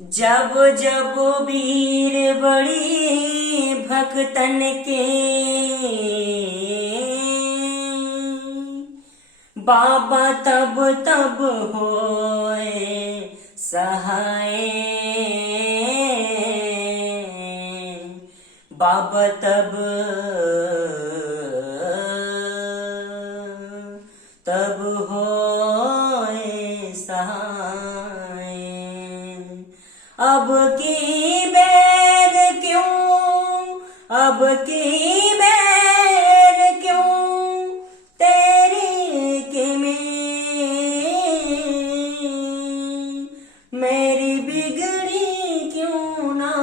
जब जब वीर बड़ी भक्तन के बाबा तब तब होए सहाय। बाबा तब तब होए सहाय। अब की बैर क्यों, अब की बैर क्यों तेरी के मेरी बिगड़ी क्यों ना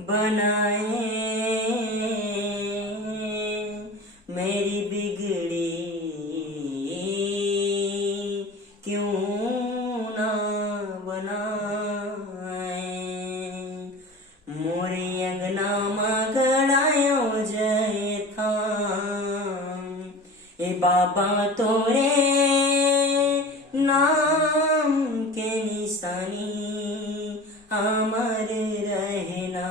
बनाए। मेरी बिगड़ी क्यों ना बनाए। मोरे अंगना में गड़ायो जय थाम, ए बाबा तोरे नाम के निशानी अमर रहना।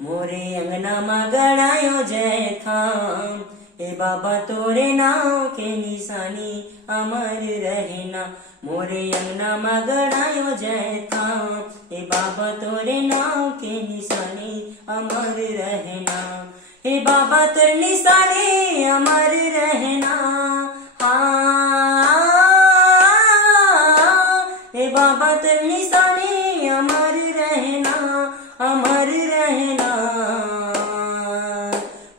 मोरे अंगना में गड़ायो जय थाम, ए बाबा तोरे नाम के निशानी अमर रहना। मोरे अंगना में गड़ायो जय थाम, ए बाबा तोरे नाम के निशानी अमर रहना। हे बाबा तोरे निशानी अमर रहना। हे बाबा तोरे निशानी अमर रहना, अमर रहना।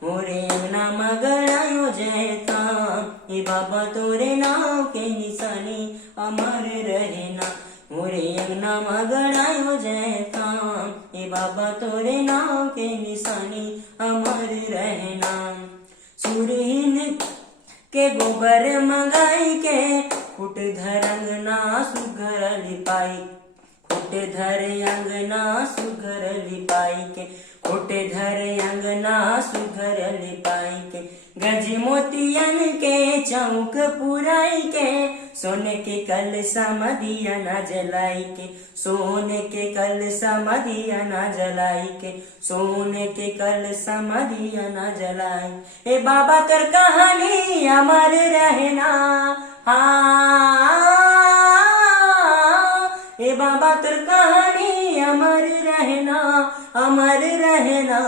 मोरे अंगना में गड़ायो जय थाम, हे बाबा तोरे नाम के निशानी अमर रहना। मोरे अंगना में गड़ायो जय थाम, हे बाबा तोरे नाम के निशानी अमर रहना। सूरहीन के गोबर मंगाई के खुट धर अंगना सुघर लिपाई। खुट धर अंगना सुघर लिपाई के, खुट धर अंगना सुघर लिपाई के। गज मोतियन के चौक पुराई के, सोने के कल समदिया न जलाई के। सोने के कल समदिया न जलाई के, सोने के कल समदिया न जलाई। ए बाबा तर कहानी अमर रहना। ए बाबा तर कहानी अमर रहना, अमर रहना।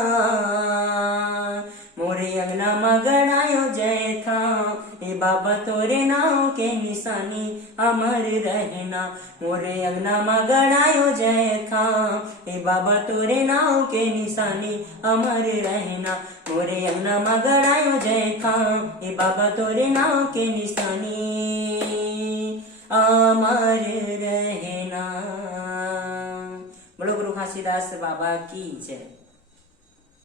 मोरे अंगना में गड़ायो जय थाम, ए बाबा तोरे नाम के निशानी अमर रहना। मोरे अंगना में गड़ायो जय थाम, ए बाबा तोरे नाम के निशानी अमर रहना। मोरे अंगना में गड़ायो जय थाम, ए बाबा तोरे नाम के निशानी अमर रहना। बोलो गुरु घासीदास बाबा की जय।